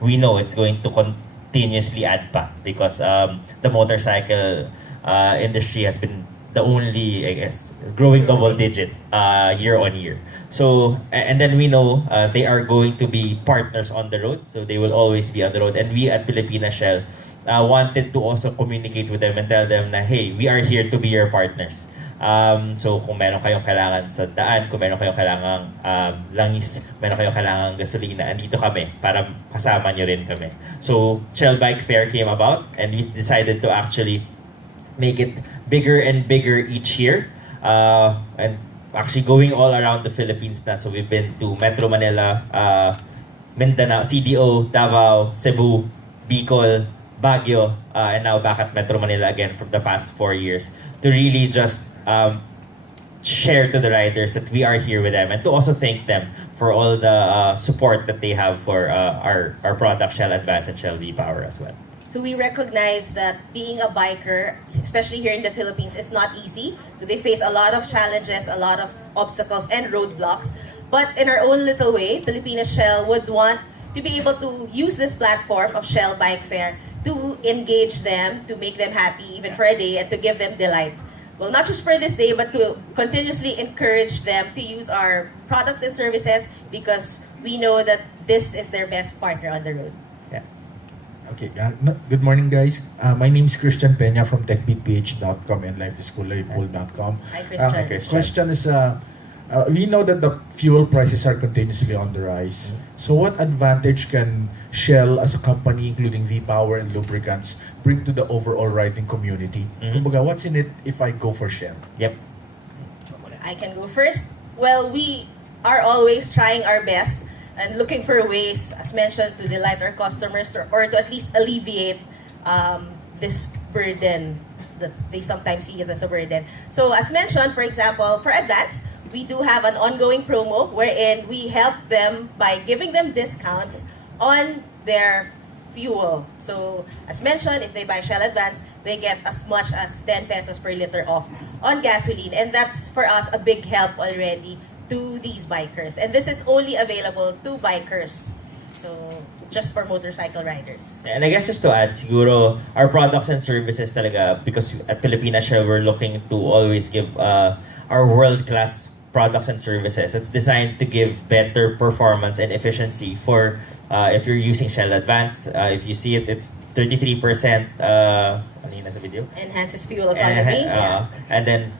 we know it's going to continuously add pa because the motorcycle industry has been the only, I guess, growing double digit year on year. So, and then we know they are going to be partners on the road. So they will always be on the road. And we at Filipina Shell wanted to also communicate with them and tell them na, hey, we are here to be your partners. So kung meron kayong kailangan sa daan, kung meron kayong kailangan langis, meron kayong kailangan gasolina, andito kami para kasama nyo rin kami. So Shell Bike Fair came about and we decided to actually make it bigger and bigger each year. And actually going all around the Philippines na. So we've been to Metro Manila, Mindanao, CDO, Davao, Cebu, Bicol, Baguio, and now back at Metro Manila again from the past 4 years to really just share to the riders that we are here with them and to also thank them for all the support that they have for our product Shell Advance and Shell V-Power as well. So we recognize that being a biker, especially here in the Philippines, is not easy. So they face a lot of challenges, a lot of obstacles and roadblocks. But in our own little way, Filipina Shell would want to be able to use this platform of Shell Bike Fair to engage them, to make them happy even for a day, and to give them delight. Well, not just for this day, but to continuously encourage them to use our products and services because we know that this is their best partner on the road. Okay, good morning guys. My name is Christian Peña from techbeatph.com and lifeiscoollivepool.com. Hi, Christian. Hi, Christian. Question is, we know that the fuel prices are continuously on the rise. So what advantage can Shell as a company, including V-Power and lubricants, bring to the overall riding community? Kumbaga, what's in it if I go for Shell? Yep. I can go first. Well, we are always trying our best and looking for ways, as mentioned, to delight our customers or to at least alleviate this burden that they sometimes see it as a burden. So as mentioned, for example, for Advance, we do have an ongoing promo wherein we help them by giving them discounts on their fuel. So as mentioned, if they buy Shell Advance, they get as much as 10 pesos per liter off on gasoline. And that's for us a big help already to these bikers. And this is only available to bikers. So, just for motorcycle riders. And I guess just to add, siguro, our products and services talaga, because at Filipina Shell, we're looking to always give our world-class products and services. It's designed to give better performance and efficiency for if you're using Shell Advance. If you see it, it's 33%, ano yun nasa video? Enhances fuel economy. And then,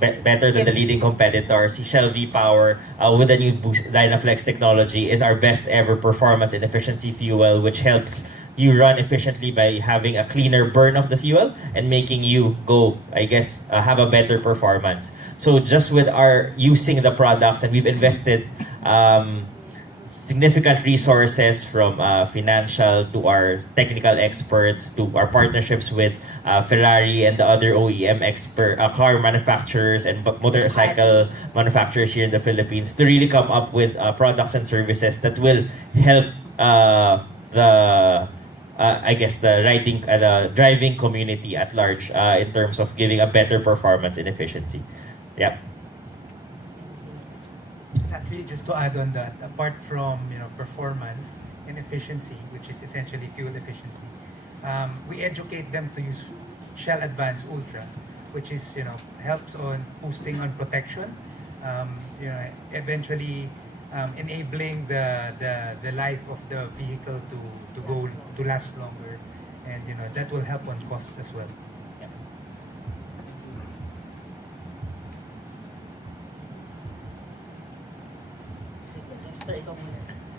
better than the leading competitor, si Shell V-Power with the new Dynaflex technology is our best ever performance and efficiency fuel, which helps you run efficiently by having a cleaner burn of the fuel and making you go, I guess, have a better performance. So just with our using the products, and we've invested significant resources from financial to our technical experts to our partnerships with Ferrari and the other OEM car manufacturers and motorcycle manufacturers here in the Philippines to really come up with products and services that will help I guess the driving community at large in terms of giving a better performance and efficiency. Yeah. Actually, just to add on that, apart from performance and efficiency, which is essentially fuel efficiency, we educate them to use Shell Advance Ultra, which is helps on boosting on protection, eventually enabling the life of the vehicle to last longer, and that will help on costs as well.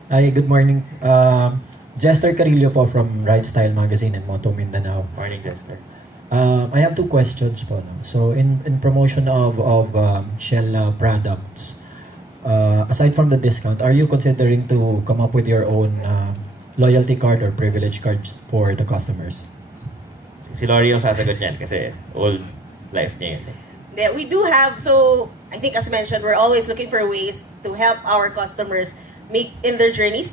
Hi, good morning. Jester Carillo po from Ride Style Magazine and Moto Mindanao. Morning, Jester. I have two questions po. No? So in promotion of Shell products, aside from the discount, are you considering to come up with your own loyalty card or privilege cards for the customers? Si Lori yung sasagot niyan kasi old life niya yun. Yeah, we do have, so I think as mentioned, we're always looking for ways to help our customers make their journeys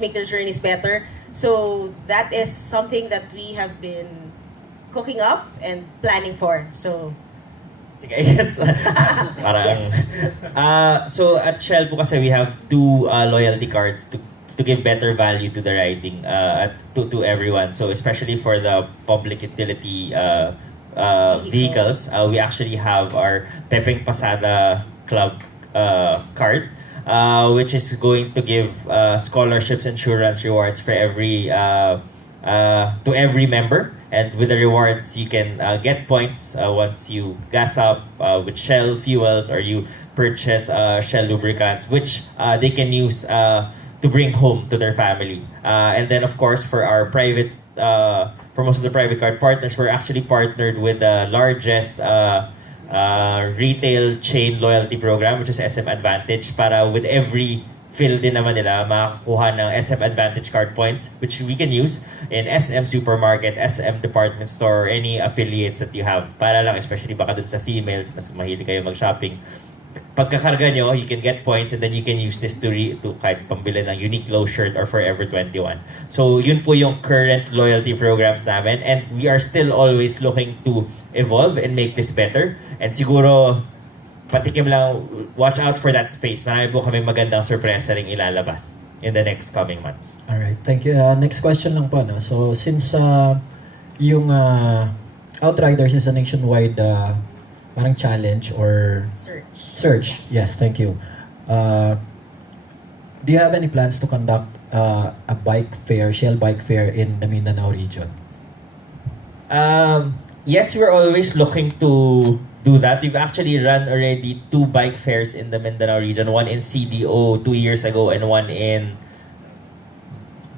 better. So that is something that we have been cooking up and planning for. So Sige, I guess. Parang, Yes. so at Shell po kasi we have two loyalty cards to give better value to the riding to everyone. So especially for the public utility vehicles, we actually have our Pepeng Pasada Club card, which is going to give scholarships, insurance, rewards for every to every member. And with the rewards, you can get points once you gas up with Shell fuels or you purchase Shell lubricants, which they can use to bring home to their family. And then, of course, for our private, for most of the private card partners, we're actually partnered with the largest retail chain loyalty program, which is SM Advantage, para with every fill din naman nila makakuha ng SM Advantage card points, which we can use in SM Supermarket, SM Department Store, or any affiliates that you have. Para lang, especially baka dun sa females, mas mahilig kayo mag-shopping. Pagkakarga nyo, you can get points and then you can use this to kahit pambili ng Uniqlo shirt or Forever 21. So, yun po yung current loyalty programs namin, and we are still always looking to evolve and make this better. And siguro, patikim lang, watch out for that space. Marami po kami magandang sorpresa ring ilalabas in the next coming months. Alright, thank you. Next question lang po. No? So, since yung Outriders is a nationwide parang challenge or search. Yes, thank you. Do you have any plans to conduct a bike fair, Shell bike fair in the Mindanao region? Yes, we're always looking to do that. We've actually run already 2 bike fairs in the Mindanao region. One in CDO 2 years ago and one in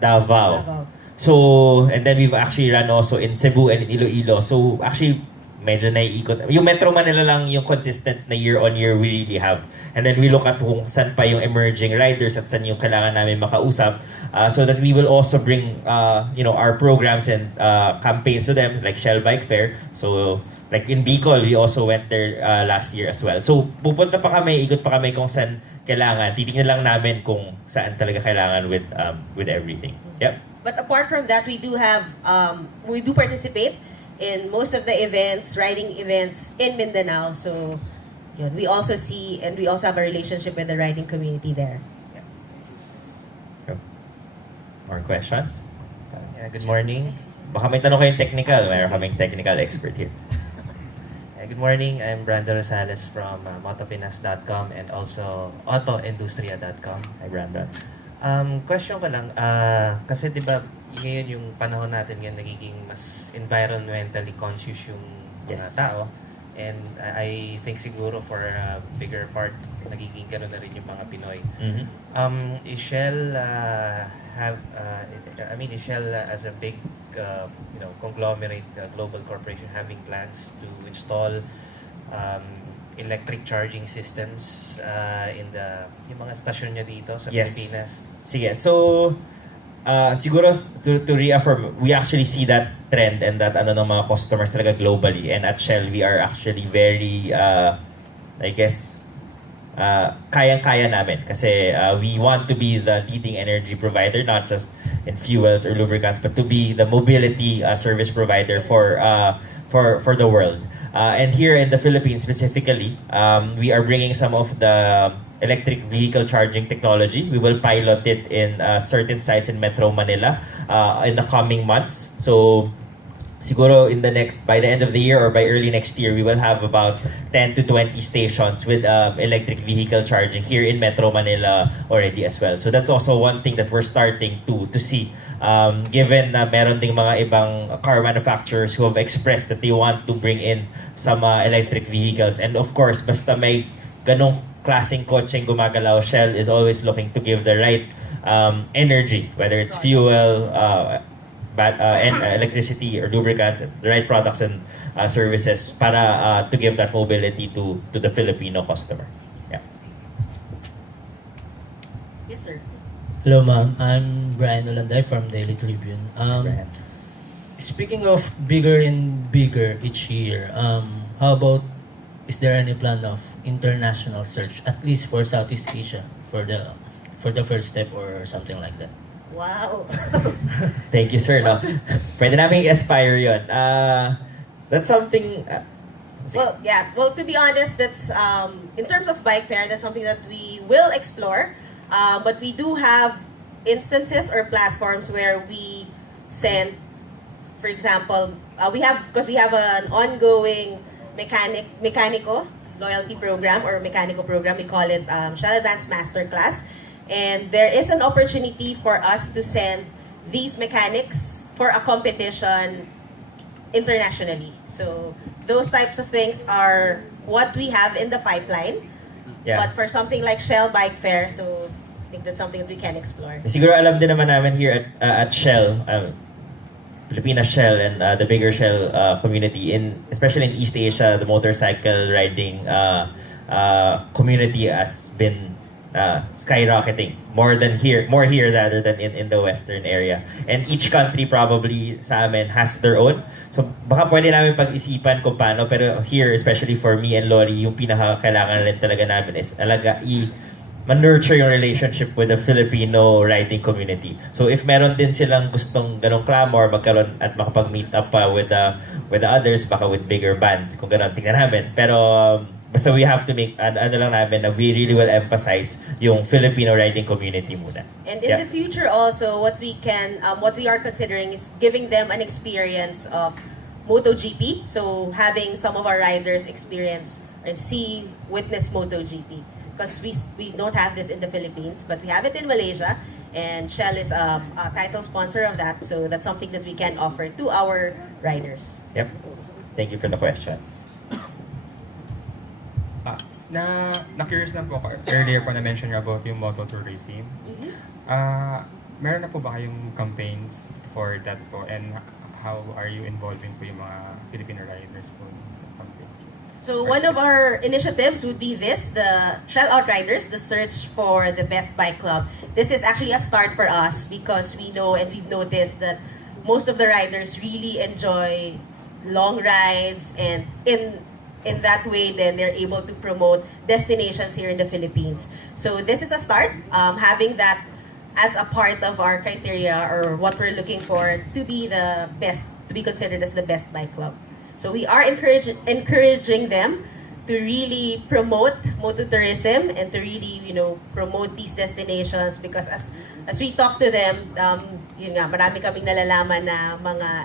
Davao. So, and then we've actually run also in Cebu and in Iloilo. So, actually, medyo naiikot. Yung Metro Manila lang yung consistent na year-on-year we really have. And then we look at kung saan pa yung emerging riders at saan yung kailangan namin makausap so that we will also bring our programs and campaigns to them, like Shell Bike Fair. So, like in Bicol, we also went there last year as well. So, pupunta pa kami, ikot pa kami kung saan kailangan. Titingnan lang namin kung saan talaga kailangan with everything. Yep. But apart from that, we do participate in most of the events, riding events in Mindanao. So, yun, we also see and we also have a relationship with the riding community there. Yeah. More questions? Yeah, good morning. Baka may tanong kayong technical. Mayroon kaming technical expert here. Good morning, I'm Brando Rosales from motopinas.com and also autoindustria.com. Hi, Brandon. Question ko lang, kasi diba ngayon yung panahon natin ngayon nagiging mas environmentally conscious yung mga tao, and I think siguro for a bigger part nagiging gano'n na rin yung mga Pinoy. Mm-hmm. Is Shell is Shell as a big conglomerate global corporation having plans to install electric charging systems in yung mga stasyon nyo dito sa Pilipinas? Sige, so siguro to reaffirm, we actually see that trend and that ng mga customers talaga globally, and at Shell we are actually very I guess kayang-kaya namin kasi we want to be the leading energy provider, not just in fuels or lubricants, but to be the mobility service provider for the world. And here in the Philippines specifically, we are bringing some of the electric vehicle charging technology. We will pilot it in certain sites in Metro Manila in the coming months. So, siguro by the end of the year or by early next year, we will have about 10 to 20 stations with electric vehicle charging here in Metro Manila already as well. So that's also one thing that we're starting to see. Given na meron ding mga ibang car manufacturers who have expressed that they want to bring in some electric vehicles. And of course, basta may ganong klaseng kotseng gumagalaw, Shell is always looking to give the right energy, whether it's fuel, electricity or lubricants, the right products and services para to give that mobility to the Filipino customer. Yeah. Yes, sir. Hello, ma'am. I'm Brian Olanday from Daily Tribune. Brian. Speaking of bigger and bigger each year, how about, is there any plan of international search, at least for Southeast Asia, for the first step or something like that? Wow. Thank you, sir. No? Pwede namin i-aspire yun. That's something... Well, to be honest, that's in terms of bike fair, that's something that we will explore. But we do have instances or platforms where we send, for example, we have an ongoing mechanical loyalty program or mechanical program. We call it Shell Advanced Masterclass. And there is an opportunity for us to send these mechanics for a competition internationally. So those types of things are what we have in the pipeline. Yeah. But for something like Shell Bike Fair, so I think that's something that we can explore. Siguro alam din naman namin here at Shell, Filipina Shell and the bigger Shell community, especially in East Asia, the motorcycle riding community has been skyrocketing more here rather than in the Western area. And each country probably sa amin has their own. So baka pwede namin pag-isipan kung paano, pero here, especially for me and Lori, yung pinaka-kailangan rin talaga namin is ma-nurture yung relationship with the Filipino riding community. So if meron din silang gustong ganong clamor, magkaroon at makapag-meet up pa with the others, baka with bigger bands, kung ganon, tingnan namin. Pero basta we have to make, ano lang namin, na we really will emphasize yung Filipino riding community muna. And in the future also, what we are considering is giving them an experience of MotoGP. So having some of our riders experience and witness MotoGP. Because we don't have this in the Philippines, but we have it in Malaysia, and Shell is a title sponsor of that. So that's something that we can offer to our riders. Yep. Thank you for the question. Na-curious lang po ako. Earlier po na-mention niyo about yung moto tourism. Meron na po ba kayong campaigns for that po? And how are you involving po yung mga Filipino riders po sa campaign? So one of our initiatives would be the Shell Outriders, the search for the best bike club. This is actually a start for us because we know and we've noticed that most of the riders really enjoy long rides, and in that way, then they're able to promote destinations here in the Philippines. So this is a start, having that as a part of our criteria or what we're looking for to be the best, to be considered as the best bike club. So we are encouraging them to really promote mototourism and to really, promote these destinations, because as we talk to them, yun nga, marami kaming nalalaman na mga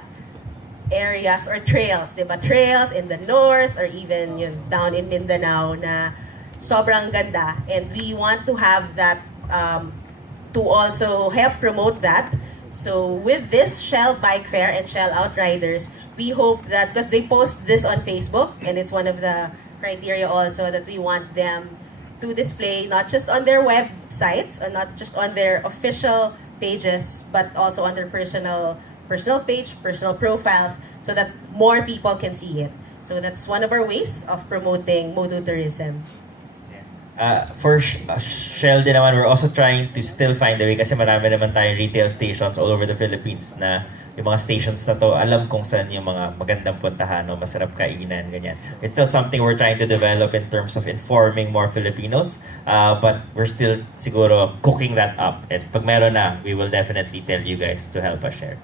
areas or trails, diba? Trails in the north or even down in Mindanao na sobrang ganda, and we want to have that to also help promote that. So with this Shell Bike Fair and Shell Outriders, we hope that, because they post this on Facebook, and it's one of the criteria also that we want them to display not just on their websites or not just on their official pages, but also on their personal page, personal profiles, so that more people can see it. So that's one of our ways of promoting mototourism. For Shell din naman, we're also trying to still find a way, kasi marami naman tayong retail stations all over the Philippines na yung mga stations na to, alam kung saan yung mga magandang puntahan o masarap kainan, ganyan. It's still something we're trying to develop in terms of informing more Filipinos, but we're still siguro cooking that up. And pag meron na, we will definitely tell you guys to help us share.